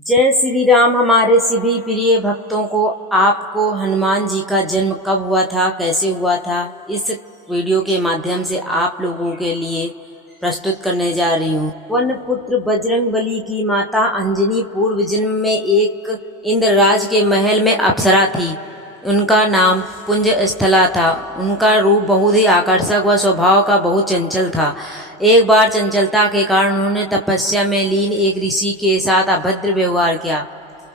जय श्री राम। हमारे सभी प्रिय भक्तों को आपको हनुमान जी का जन्म कब हुआ था, कैसे हुआ था, इस वीडियो के माध्यम से आप लोगों के लिए प्रस्तुत करने जा रही हूँ। वन पुत्र बजरंगबली की माता अंजनी पूर्व जन्म में एक इंद्रराज के महल में अप्सरा थी। उनका नाम पुंजस्थला था। उनका रूप बहुत ही आकर्षक व स्वभाव का बहुत चंचल था। एक बार चंचलता के कारण उन्होंने तपस्या में लीन एक ऋषि के साथ अभद्र व्यवहार किया।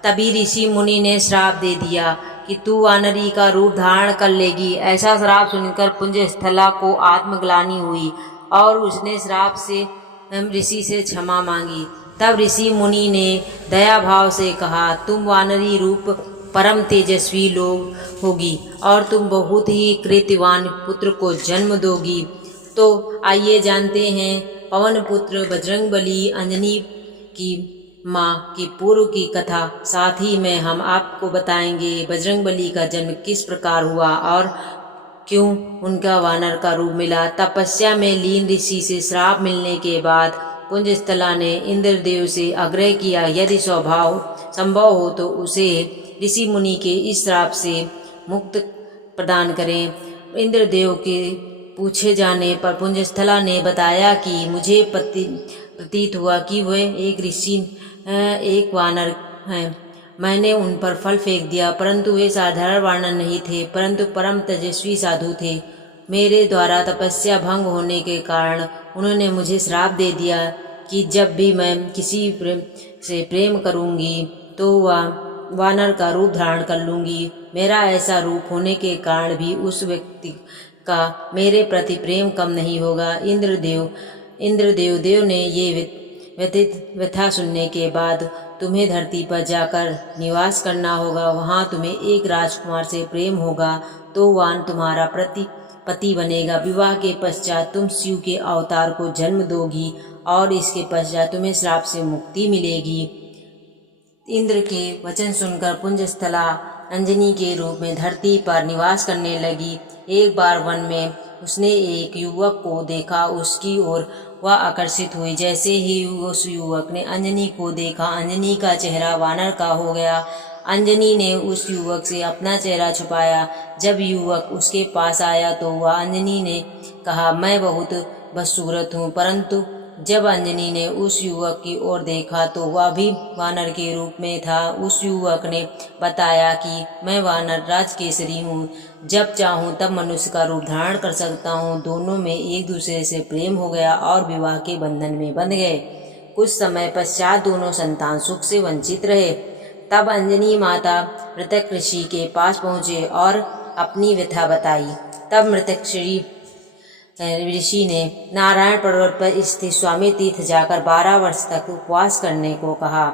तभी ऋषि मुनि ने श्राप दे दिया कि तू वानरी का रूप धारण कर लेगी। ऐसा श्राप सुनकर पुंजस्थला को आत्मग्लानि हुई और उसने श्राप से ऋषि से क्षमा मांगी। तब ऋषि मुनि ने दया भाव से कहा, तुम वानरी रूप परम तेजस्वी लोग होगी और तुम बहुत ही कृत्यवान पुत्र को जन्म दोगी। तो आइए जानते हैं पवन पुत्र बजरंगबली अंजनी की माँ की पूर्व की कथा। साथ ही में हम आपको बताएंगे बजरंगबली का जन्म किस प्रकार हुआ और क्यों उनका वानर का रूप मिला। तपस्या में लीन ऋषि से श्राप मिलने के बाद पुंजस्थला ने इंद्रदेव से आग्रह किया, यदि संभव हो तो उसे ऋषि मुनि के इस श्राप से मुक्त प्रदान करें। इंद्रदेव के पूछे जाने पर पुंजस्थला ने बताया कि मुझे प्रतीत हुआ कि वह एक वानर हैं। मैंने उन पर फल फेंक दिया, परंतु वे साधारण वानर नहीं थे, परंतु परम तेजस्वी साधु थे। मेरे द्वारा तपस्या भंग होने के कारण उन्होंने मुझे श्राप दे दिया कि जब भी मैं किसी से प्रेम करूंगी तो वह वानर का रूप धारण कर लूंगी। मेरा ऐसा रूप होने के कारण भी उस व्यक्ति का मेरे प्रति प्रेम कम नहीं होगा। इंद्रदेव ने ये व्यथा सुनने के बाद तुम्हें धरती पर जाकर निवास करना होगा। वहाँ तुम्हें एक राजकुमार से प्रेम होगा तो वह तुम्हारा पति बनेगा। विवाह के पश्चात तुम शिव के अवतार को जन्म दोगी और इसके पश्चात तुम्हें श्राप से मुक्ति मिलेगी। इंद्र के वचन सुनकर पुंजस्थला अंजनी के रूप में धरती पर निवास करने लगी। एक बार वन में उसने एक युवक को देखा। उसकी ओर वह आकर्षित हुई। जैसे ही उस युवक ने अंजनी को देखा, अंजनी का चेहरा वानर का हो गया। अंजनी ने उस युवक से अपना चेहरा छुपाया। जब युवक उसके पास आया तो वह अंजनी ने कहा, मैं बहुत बदसूरत हूँ। परंतु जब अंजनी ने उस युवक की ओर देखा तो वह भी वानर के रूप में था। उस युवक ने बताया कि मैं वानर राजकेसरी हूँ, जब चाहूँ तब मनुष्य का रूप धारण कर सकता हूँ। दोनों में एक दूसरे से प्रेम हो गया और विवाह के बंधन में बंध गए। कुछ समय पश्चात दोनों संतान सुख से वंचित रहे। तब अंजनी माता मृतक ऋषि के पास पहुँचे और अपनी व्यथा बताई। तब मृतक ऋषि ने नारायण पर्वत पर स्थित स्वामी तीर्थ जाकर 12 वर्ष तक उपवास करने को कहा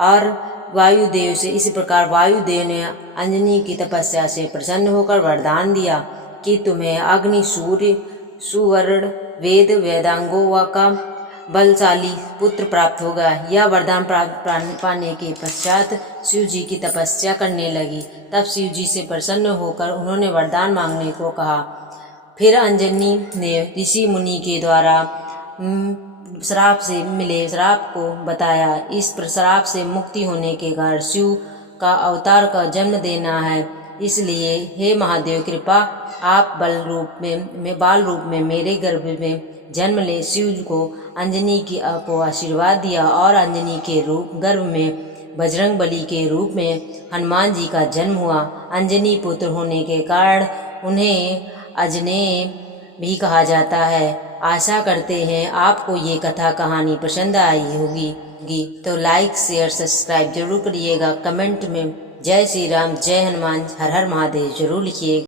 और वायुदेव से इस प्रकार वायुदेव ने अंजनी की तपस्या से प्रसन्न होकर वरदान दिया कि तुम्हें अग्नि, सूर्य, सुवर्ण, वेद, वेदांगों का बलशाली पुत्र प्राप्त होगा। यह वरदान पाने के पश्चात शिव जी की तपस्या करने लगी। तब शिव जी से प्रसन्न होकर उन्होंने वरदान मांगने को कहा। फिर अंजनी ने ऋषि मुनि के द्वारा श्राप से मिले श्राप को बताया। इस श्राप से मुक्ति होने के कारण शिव का अवतार का जन्म देना है। इसलिए हे महादेव, कृपा आप बाल रूप में मेरे गर्भ में जन्म ले। शिव को अंजनी को आशीर्वाद दिया और अंजनी के गर्भ में बजरंगबली के रूप में हनुमान जी का जन्म हुआ। अंजनी पुत्र होने के कारण उन्हें अजनेय भी कहा जाता है। आशा करते हैं आपको ये कथा कहानी पसंद आई होगी। तो लाइक, शेयर, सब्सक्राइब जरूर करिएगा। कमेंट में जय श्री राम, जय हनुमान, हर हर महादेव जरूर लिखिएगा।